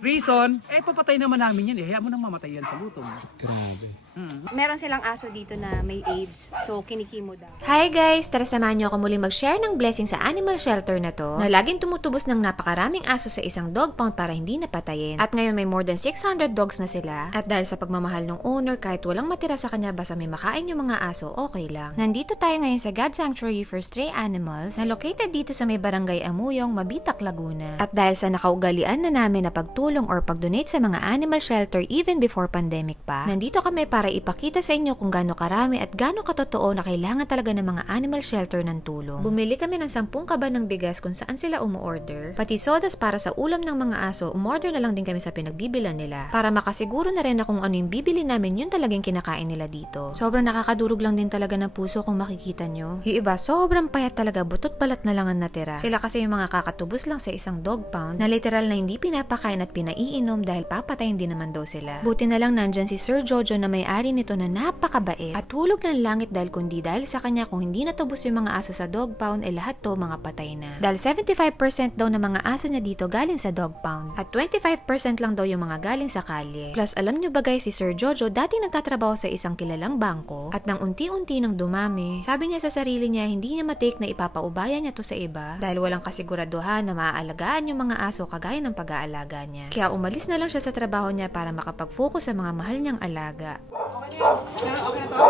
Reason, eh papatay naman namin yan eh. Hayaan mo nang mamatay yan sa gutom. Grabe. Mm. Meron silang aso dito na may AIDS, so kinikimo daw. Hi guys! Tara samahan niyo ako muling mag-share ng blessing sa animal shelter na to na laging tumutubos ng napakaraming aso sa isang dog pound para hindi napatayin. At ngayon may more than 600 dogs na sila. At dahil sa pagmamahal ng owner, kahit walang matira sa kanya basta may makain yung mga aso, okay lang. Nandito tayo ngayon sa God Sanctuary for Stray Animals na located dito sa may barangay Amuyong, Mabitak, Laguna. At dahil sa nakaugalian na namin na pagtulong or pag-donate sa mga animal shelter even before pandemic pa, nandito kami para ipakita sa inyo kung gaano karami at gaano katotoo na kailangan talaga ng mga animal shelter ng tulong. Bumili kami ng 10 kaba ng bigas kung saan sila umuorder, pati sodas para sa ulam ng mga aso, umorder na lang din kami sa pinagbibilan nila para makasiguro na rin na kung ano yung bibili namin yun talagang kinakain nila dito. Sobrang nakakadurog lang din talaga ng puso kung makikita nyo. Yung iba, sobrang payat talaga, butot balat na lang ang natira. Sila kasi yung mga kakatubos lang sa isang dog pound na literal na hindi pinapakain at pinaiinom dahil papatayin din naman daw sila. Buti na lang nandyan si Sir Jojo na may-ari nito na napakabait at tulog ng langit dahil kundi dahil sa kanya kung hindi natubos yung mga aso sa dog pound eh lahat to mga patay na. Dahil 75% daw ng mga aso niya dito galing sa dog pound at 25% lang daw yung mga galing sa kalye. Plus alam nyo ba guys si Sir Jojo dati nagtatrabaho sa isang kilalang bangko at nang unti-unti nang dumami, sabi niya sa sarili niya hindi niya matake na ipapaubaya niya to sa iba dahil walang kasiguraduhan na maaalagaan yung mga aso kagaya ng pag-aalaga niya. Kaya umalis na lang siya sa trabaho niya para makapag-focus sa mga mahal niyang alaga. เอาแค่ตอน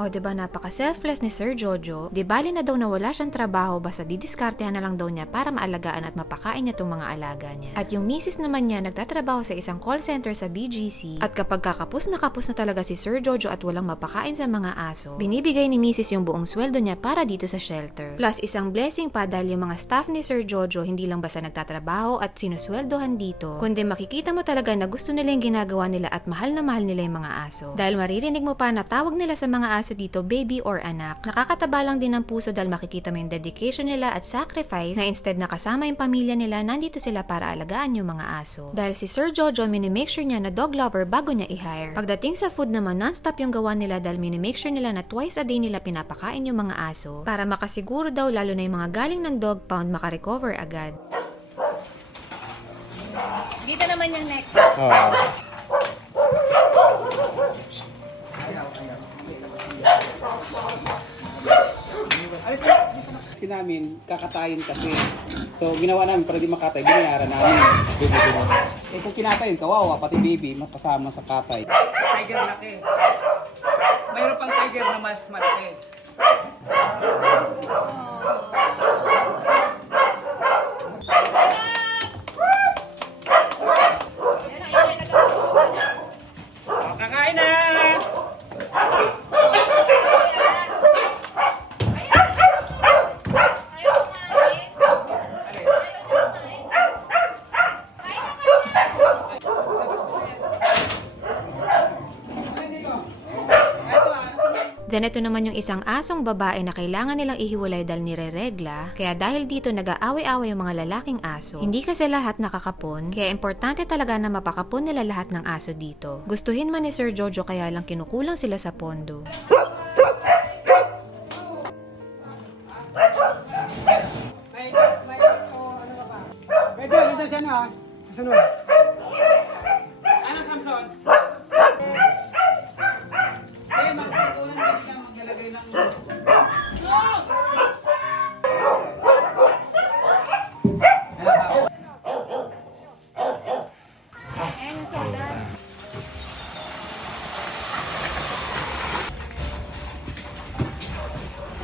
O, ba napaka-selfless ni Sir Jojo? Di bali na daw na wala siyang trabaho basta didiskartehan na lang daw niya para maalagaan at mapakain niya tong mga alaga niya. At yung misis naman niya nagtatrabaho sa isang call center sa BGC at kapag kakapos na kapos na talaga si Sir Jojo at walang mapakain sa mga aso, binibigay ni misis yung buong sweldo niya para dito sa shelter. Plus isang blessing pa dahil yung mga staff ni Sir Jojo hindi lang basta nagtatrabaho at sinusweldohan dito, kundi makikita mo talaga na gusto nila yung ginagawa nila at mahal na mahal nila yung mga aso. Dahil maririnig mo pa na tawag nila sa mga aso dito baby or anak. Nakakataba lang din ng puso dahil makikita mo yung dedication nila at sacrifice na instead na kasama yung pamilya nila, nandito sila para alagaan yung mga aso. Dahil si Sir Jojo, minimake sure niya na dog lover bago niya i-hire. Pagdating sa food naman, non-stop yung gawa nila dahil minimake sure nila na twice a day nila pinapakain yung mga aso para makasiguro daw lalo na yung mga galing ng dog pound makarecover agad. Dito naman yung next. Oo. Kasi namin, kakatayin kasi. So, ginawa namin para di makatay, binayaran namin. Eh, kung kinatayin, kawawa, pati baby, makasama sa katay. Tiger laki. Mayroon pang tiger na mas malaki. Then ito naman yung isang asong babae na kailangan nilang ihiwalay dahil nireregla. Kaya dahil dito nag-aaway-away yung mga lalaking aso. Hindi kasi lahat nakakapon, kaya importante talaga na mapakapon nila lahat ng aso dito. Gustuhin man ni Sir Jojo kaya lang kinukulang sila sa pondo. Pwede, nandiyan siya na. Sunod. Ano,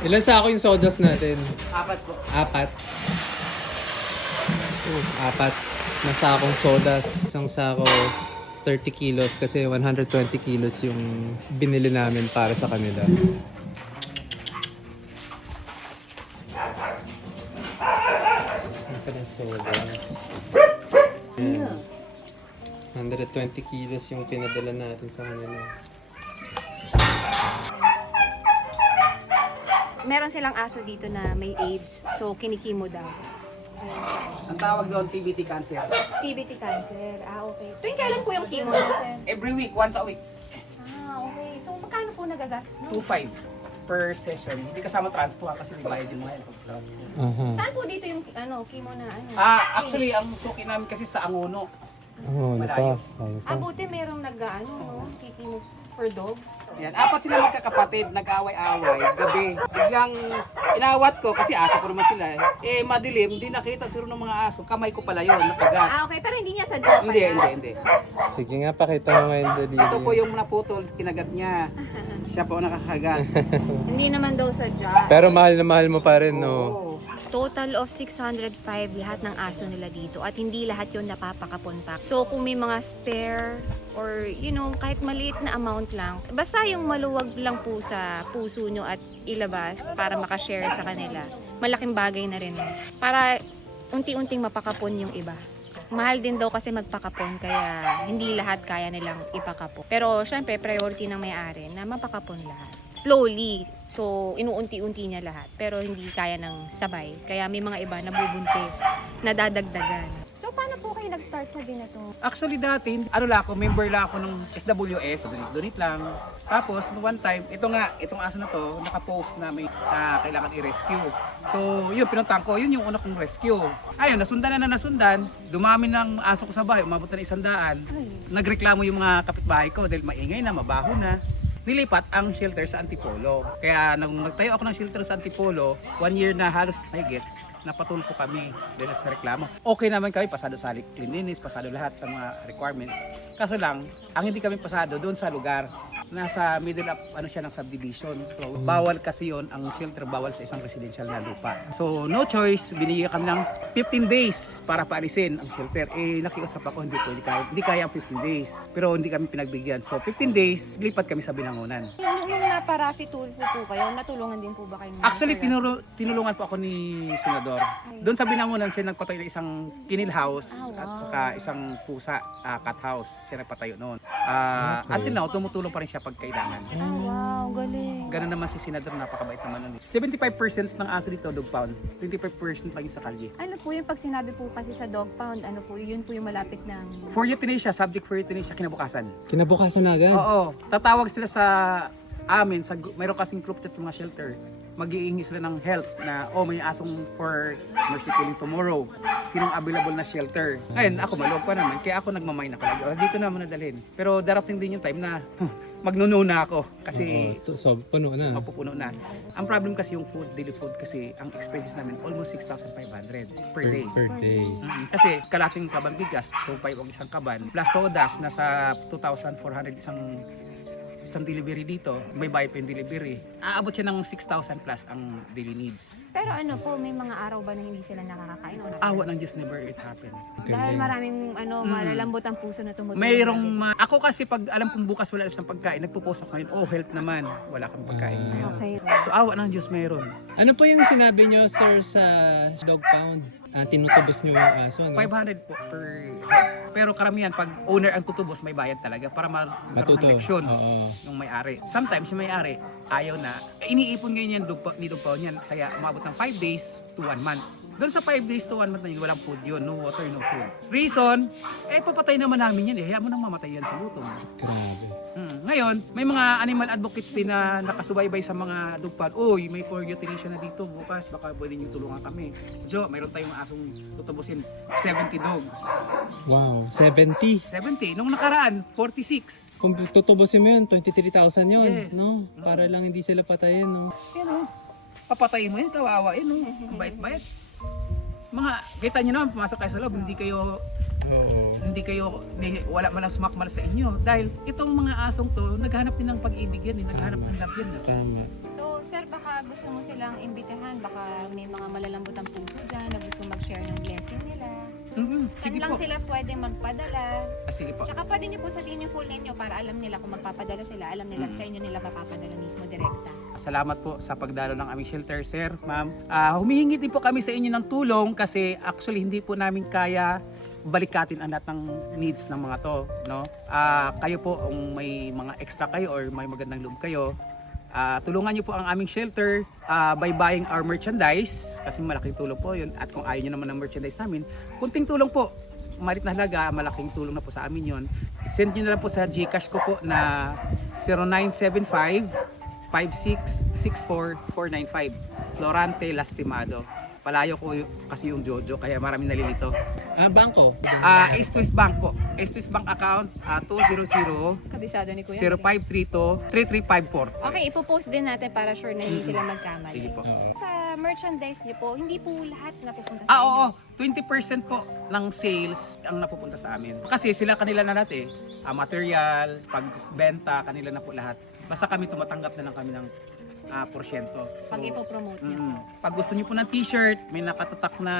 Ilan sa ako yung sodas natin? Apat po. Apat. Oh, apat. Nasa akong sodas. Isang sako 30 kilos kasi 120 kilos yung binili namin para sa kanila. Ang pa ng sodas. Ayan. 120 kilos yung pinadala natin sa kanila. Meron silang aso dito na may AIDS, so kinikimo daw. Ang tawag doon, TBT cancer. TBT cancer. Ah, okay. Tuwing kailan po yung chemo niya, sir? Every week, once a week. Ah, okay. So, magkano po nagagastos no? 2.5. per session. Hindi kasama transpo ha, kasi may bayad yung mga yan pag transpo. Aha. Saan po dito yung ano, chemo na ano? Ah, actually, ang suki namin kasi sa Angono. Oo, ano pa? Malayo. Ayaw pa. Ah, buti merong nag-ano, no? Chemo for dogs. Yan, apat sila magkakapatid, nag-away-away, gabi. Biglang inawat ko, kasi aso ko naman sila eh. Eh, madilim, hindi nakita siro ng mga aso. Kamay ko pala yun, napagat. Ah, okay. Pero hindi niya sadya Hindi, pala. hindi, hindi. Sige nga, pakita mo ngayon dali. Ito po yung naputol, kinagat niya. Siya po ang nakakagat. Hindi naman daw sadya. Pero mahal na mahal mo pa rin, no? Oo. Total of 605 lahat ng aso nila dito at hindi lahat yon napapakapon pa. So kung may mga spare or you know kahit maliit na amount lang, basta yung maluwag lang po sa puso nyo at ilabas para makashare sa kanila. Malaking bagay na rin. Para unti-unting mapakapon yung iba. Mahal din daw kasi magpakapon kaya hindi lahat kaya nilang ipakapon. Pero syempre priority ng may-ari na mapakapon lahat. Slowly. So inuunti-unti niya lahat pero hindi kaya ng sabay. Kaya may mga iba nabubuntis, nadadagdagan. So, paano po kayo nag-start sa binato? Actually dati, ano lang ako, member lang ako ng SWS, donate lang. Tapos, one time, ito nga, itong aso na to, nakapost na may na kailangan i-rescue. So, yun, pinuntahan ko, yun yung una kong rescue. Ayun, nasundan na na nasundan, dumami ng aso ko sa bahay, umabot na ng isang daan. Nagreklamo yung mga kapitbahay ko dahil maingay na, mabaho na. Nilipat ang shelter sa Antipolo. Kaya nung nagtayo ako ng shelter sa Antipolo, one year na halos mahigit, napatuloy ko kami dahil sa reklamo. Okay naman kami, pasado sa cleanliness, pasado lahat sa mga requirements. Kaso lang, ang hindi kami pasado doon sa lugar, nasa middle of ano siya ng subdivision. So, bawal kasi yon ang shelter bawal sa isang residential na lupa. So, no choice, binigyan kami ng 15 days para paalisin ang shelter. Eh, nakiusap ako, hindi po, hindi kaya, hindi kaya ang 15 days. Pero hindi kami pinagbigyan. So, 15 days, lipat kami sa Binangonan. Nung naparafi tool po po kayo, natulungan din po ba kayo? ng Actually, Parafi? tinuro, tinulungan po ako ni Senador. Doon sa Binangonan, siya nagpatayo ng isang kennel house Ah, at saka isang pusa, ah, cat house. Siya nagpatayo noon. Ah, Okay. Until now, tumutulong pa rin siya pag kailangan. Ah, wow, galing. Ganun naman si Senador, napakabait naman nun. 75% ng aso dito, dog pound. 25% lang yung sa kalye. Ano po yung pag sinabi po kasi sa dog pound, ano po, yun po yung malapit ng... For euthanasia, subject for euthanasia, kinabukasan. Kinabukasan na agad. Oo, tatawag sila sa amin, sa, mayroon kasing group chat mga shelter. Mag-iingi sila ng help na, oh, may asong for mercy killing tomorrow. Sinong available na shelter? Ayun, ako maluwag pa naman, kaya ako nagmamay na lagi. Oh, dito na muna dalhin. Pero darating din yung time na magnununa ako kasi to- so, puno na. mapupuno na. Ang problem kasi yung food, daily food kasi ang expenses namin almost 6,500 per day. Per day. Mm, Kasi kalating kaban bigas, 2.5 ang isang kaban. Plus sodas, nasa 2,400 isang isang delivery dito. May bayad pa yung delivery. Aabot siya ng 6,000 plus ang daily needs. Pero ano po, may mga araw ba na hindi sila nakakakain? O Awa ng Diyos, never it happen. Dahil maraming ano, Mm. malalambot ang puso na tumutulong. Mayroong, ma- ako kasi pag alam kong bukas wala na silang pagkain, nagpo-post ako ngayon, oh help naman, wala kang pagkain Ah. ngayon. Okay. So awa ng Diyos mayroon. Ano po yung sinabi nyo, sir, sa dog pound? Ah, tinutubos nyo yung aso, ano? 500 po per head. Pero karamihan, pag owner ang tutubos, may bayad talaga para ma- magkaroon Matuto. ng leksyon. Oo. yung may-ari. Sometimes yung may-ari ayaw na. Eh, Iniipon ngayon yan dugpa, ni Dugpaw niyan. Kaya umabot ng 5 days to 1 month. Doon sa 5 days to 1 month na yun, walang food yun. No water, no food. Reason, eh papatay naman namin yan eh. Hayaan mo nang mamatay yan sa gutom. Grabe. Hmm. Ngayon, may mga animal advocates din na nakasubaybay sa mga dugpad. Uy, may for euthanasia na dito bukas. Baka pwede niyo tulungan kami. Jo, mayroon tayong asong tutubusin. 70 dogs. Wow, 70. 70. Nung nakaraan, 46. Kung tutubusin mo yun, 23,000 yun, Yes. no? Para lang hindi sila patayin, no? Yan o. Papatayin mo yan, kawawa yan o. Ang Bait-bait. Mga, kita nyo naman, pumasok kayo sa loob, hindi kayo, Oo. hindi kayo, ni, wala man lang sumakmal sa inyo. Dahil itong mga asong to, naghanap din ng pag-ibig yan, eh. naghanap ng love yan. eh. Tama. So, sir, baka gusto mo silang imbitahan, baka may mga malalambot ang puso dyan na gusto mag-share ng blessing nila. Mm-mm, Saan sige lang po. sila pwede magpadala? Ah, sige po. Tsaka pwede niyo po sabihin yung full name niyo para alam nila kung magpapadala sila, alam nila Mm. sa inyo nila mapapadala mismo direkta. Salamat po sa pagdalo ng aming shelter, sir, ma'am. Ah, humihingi din po kami sa inyo ng tulong kasi actually hindi po namin kaya balikatin ang lahat ng needs ng mga to, no? Ah, kayo po kung may mga extra kayo or may magandang loob kayo, ah, tulungan niyo po ang aming shelter ah, by buying our merchandise kasi malaking tulong po 'yun at kung ayaw niyo naman ng merchandise namin, kunting tulong po. Marit na halaga, malaking tulong na po sa amin 'yon. Send niyo na lang po sa GCash ko po na 0975 5664495 Florante Lastimado. Palayo ko y- kasi yung Jojo kaya maraming nalilito. Ah, bangko. Ah, Ace Twist Bank po. Ace Twist Bank account ah, 200 Kabisado ni Kuya. 0532 3354. Okay, ipopost din natin para sure na hindi sila magkamali. Sige po. Oo. Sa merchandise niyo po, hindi po lahat napupunta sa Ah, inyo. oo. 20% po ng sales ang napupunta sa amin. Kasi sila kanila na lahat eh. Ah, material, pagbenta, kanila na po lahat. Basta kami tumatanggap na lang kami ng ah, porsyento. So, Pag ipopromote niyo. mm, pag gusto niyo po ng t-shirt, may nakatatak na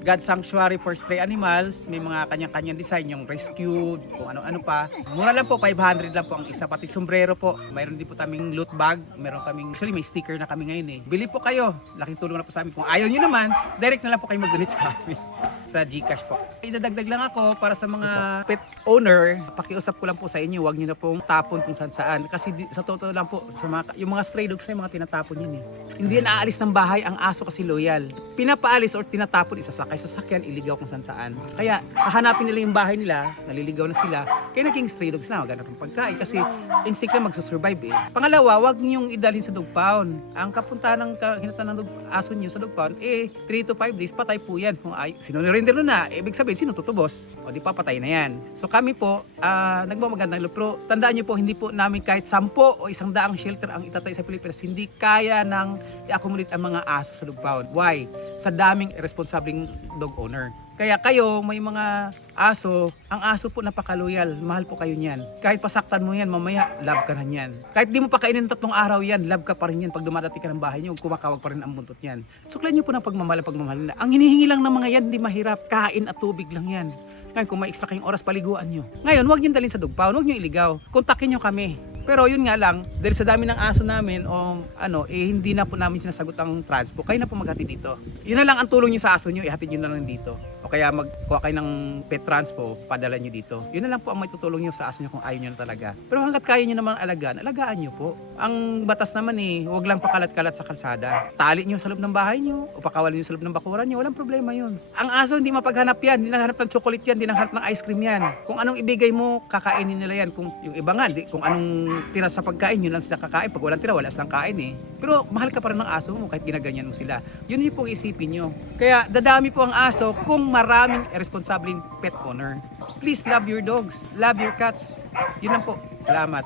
God Sanctuary for Stray Animals, may mga kanya-kanyang design, yung rescue, kung ano-ano pa. Mura lang po, 500 lang po ang isa. Pati sombrero po. Mayroon din po kaming loot bag. Meron kaming, actually may sticker na kami ngayon eh. Bili po kayo. Laking tulong na po sa amin. Kung ayaw niyo naman, direct na lang po kayo mag-donate sa amin. sa Gcash po. Idadagdag lang ako para sa mga pet owner, pakiusap ko lang po sa inyo, huwag niyo na pong tapon kung saan saan. Kasi di- sa totoo lang po, sa mga, yung mga stray dogs na mga tinatapon yun eh. Hindi yan aalis ng bahay, ang aso kasi loyal. Pinapaalis or tinatapon, isasakay sa sakyan, iligaw kung saan saan. Kaya hahanapin nila yung bahay nila, naliligaw na sila, kaya naging stray dogs na, maghanap ng pagkain kasi instinct na magsusurvive eh. Pangalawa, huwag niyong idalhin sa dog pound. Ang kapuntahan ng kahinatan ng dog, aso niyo sa dog pound, eh 3 to 5 days, patay po yan. Kung ay, sinunurinder na, eh, ibig sabihin, sino tutubos? O di pa, na yan. So kami po, ah, nagmamagandang loob. Pero tandaan niyo po, hindi po namin kahit 10 o isang daang shelter ang itatay sa Pilipinas, hindi kaya ng i-accommodate ang mga aso sa pound. Why? Sa daming irresponsibleng dog owner. Kaya kayo, may mga aso, ang aso po napakaloyal, mahal po kayo niyan. Kahit pasaktan mo yan, mamaya, love ka na niyan. Kahit di mo pa kainin tatlong araw yan, love ka pa rin yan. Pag dumadating ka ng bahay niyo, kumakawag pa rin ang buntot niyan. Suklan niyo po ng pagmamahal pagmamahal nila. Ang hinihingi lang ng mga yan, hindi mahirap. Kain at tubig lang yan. Ngayon, kung may extra kayong oras, paliguan nyo. Ngayon, huwag nyo dalhin sa pound, huwag nyo iligaw. Kontakin nyo kami. Pero yun nga lang, dahil sa dami ng aso namin, o ano, eh, hindi na po namin sinasagot ang transpo. Kayo na po maghati dito. Yun na lang ang tulong nyo sa aso nyo, ihatid nyo na lang dito. O kaya magkuha kayo ng pet transpo, padala nyo dito. Yun na lang po ang may tutulong nyo sa aso nyo kung ayaw nyo na talaga. Pero hanggat kaya nyo naman alagaan, alagaan nyo po. Ang batas naman eh, huwag lang pakalat-kalat sa kalsada. Tali nyo sa loob ng bahay nyo, o pakawalan nyo sa loob ng bakuran nyo, walang problema yun. Ang aso hindi mapaghanap yan, hindi nanghanap ng chocolate yan, hindi nanghanap ng ice cream yan. Kung anong ibigay mo, kakainin nila yan. Kung yung iba nga, di, kung anong tira sa pagkain, yun lang sila kakain. Pag walang tira, wala silang kain eh. Pero mahal ka pa rin ng aso mo kahit ginaganyan mo sila. Yun yung pong isipin nyo. Kaya dadami po ang aso kung maraming irresponsibleng pet owner. Please love your dogs, love your cats. Yun lang po. Salamat.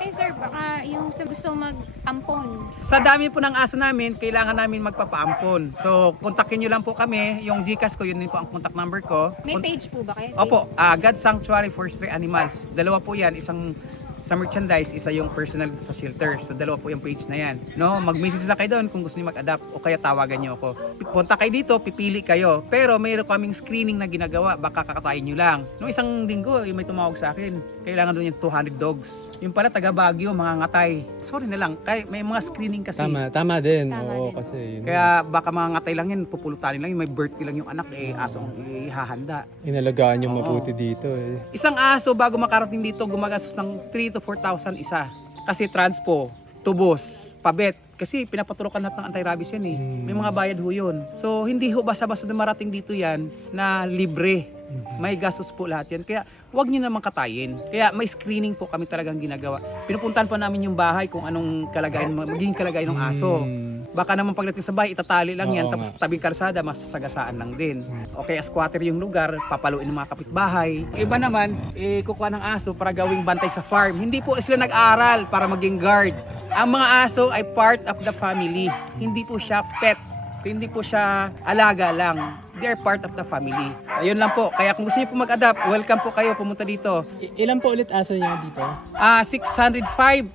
Eh sir, baka yung sa gusto mag-ampon, Sa dami po ng aso namin, kailangan namin magpapaampon. So, kontakin nyo lang po kami. Yung Gcash ko, yun din po ang contact number ko. may Kon- page po ba kayo? Opo, ah, God Sanctuary for Stray Animals. Dalawa po yan, isang sa merchandise, isa yung personal sa shelter. So dalawa po yung page na yan. No, mag-message na kayo doon kung gusto niyo mag-adapt o kaya tawagan niyo ako. Punta kayo dito, pipili kayo. Pero mayroon kaming screening na ginagawa, baka kakatayin niyo lang. Nung isang linggo, yung may tumawag sa akin, kailangan doon yung 200 dogs. Yung pala taga Baguio, mga ngatay. Sorry na lang, kaya may mga screening kasi. Tama, tama din. Tama Oo, din. kasi yun. Kaya baka mga ngatay lang yan, pupulutanin lang yung may birthday lang yung anak, eh aso ang ihahanda. inalagaan yung Oo. mabuti dito eh. Isang aso bago makarating dito gumagastos ng 3 to 4,000 isa. Kasi transpo, tubos, pabet. Kasi pinapatulokan lahat ng anti-rabies yan eh. Hmm. May mga bayad ho yun. So hindi ho basta-basta na marating dito yan na libre. May gastos po lahat yan. Kaya huwag nyo naman katayin. Kaya may screening po kami talagang ginagawa. Pinupuntahan pa namin yung bahay kung anong kalagayan, magiging kalagayan ng aso. Baka naman pagdating sa bahay, itatali lang yan, Oo tapos nga. tabing kalsada, masasagasaan lang din. O kaya squatter yung lugar, papaluin ng mga kapitbahay. Iba naman, eh, kukuha ng aso para gawing bantay sa farm. Hindi po sila nag-aral para maging guard. Ang mga aso ay part of the family. Hindi po siya pet. Hindi po siya alaga lang. They're part of the family. Ayun lang po. Kaya kung gusto niyo po mag-adapt, welcome po kayo pumunta dito. I- ilan po ulit aso niya dito? Ah, 605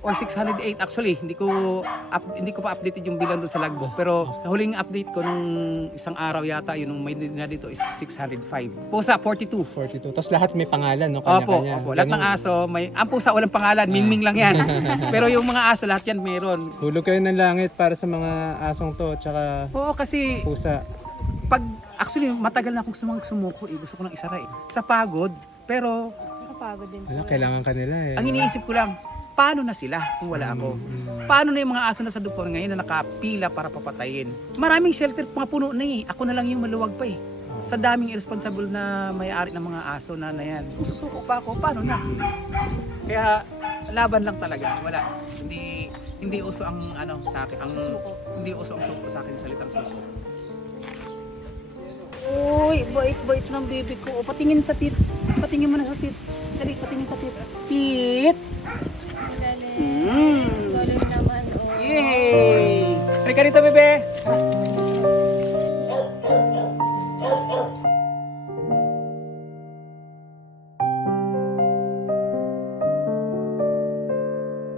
or 608 actually. Hindi ko up, hindi ko pa updated yung bilang doon sa logbook. Pero huling update ko nung isang araw yata, yun nung may na dito is 605. Pusa 42. 42. Tapos lahat may pangalan, no? Opo, Kanya-kanya. opo. Lahat ng aso, may, ang pusa walang pangalan, mingming lang yan. Pero yung mga aso, lahat yan meron. Hulog kayo ng langit para sa mga asong to, tsaka Oo, kasi pusa. pag, actually, matagal na akong sumang sumuko eh. Gusto ko nang isara eh. Sa pagod, pero Nakapagod din. Wala, kailangan ka nila eh. ang iniisip ko lang, paano na sila kung wala ako? Mm. Paano na yung mga aso na sa Dupon ngayon na nakapila para papatayin? Maraming shelter, mga puno na eh. Ako na lang yung maluwag pa eh. Sa daming irresponsible na may-ari ng mga aso na na yan. Kung susuko pa ako, paano na? Kaya laban lang talaga. Wala. Hindi Hindi uso ang ano sa akin, ang hindi uso ang suko sa akin salitang suko. Uy, bait-bait ng baby ko. O, patingin sa tit. Patingin mo na sa tit. Dali, patingin sa tit. Tit! Ang galing. Mm. Galing naman, oh. Yay! Halika rito, bebe!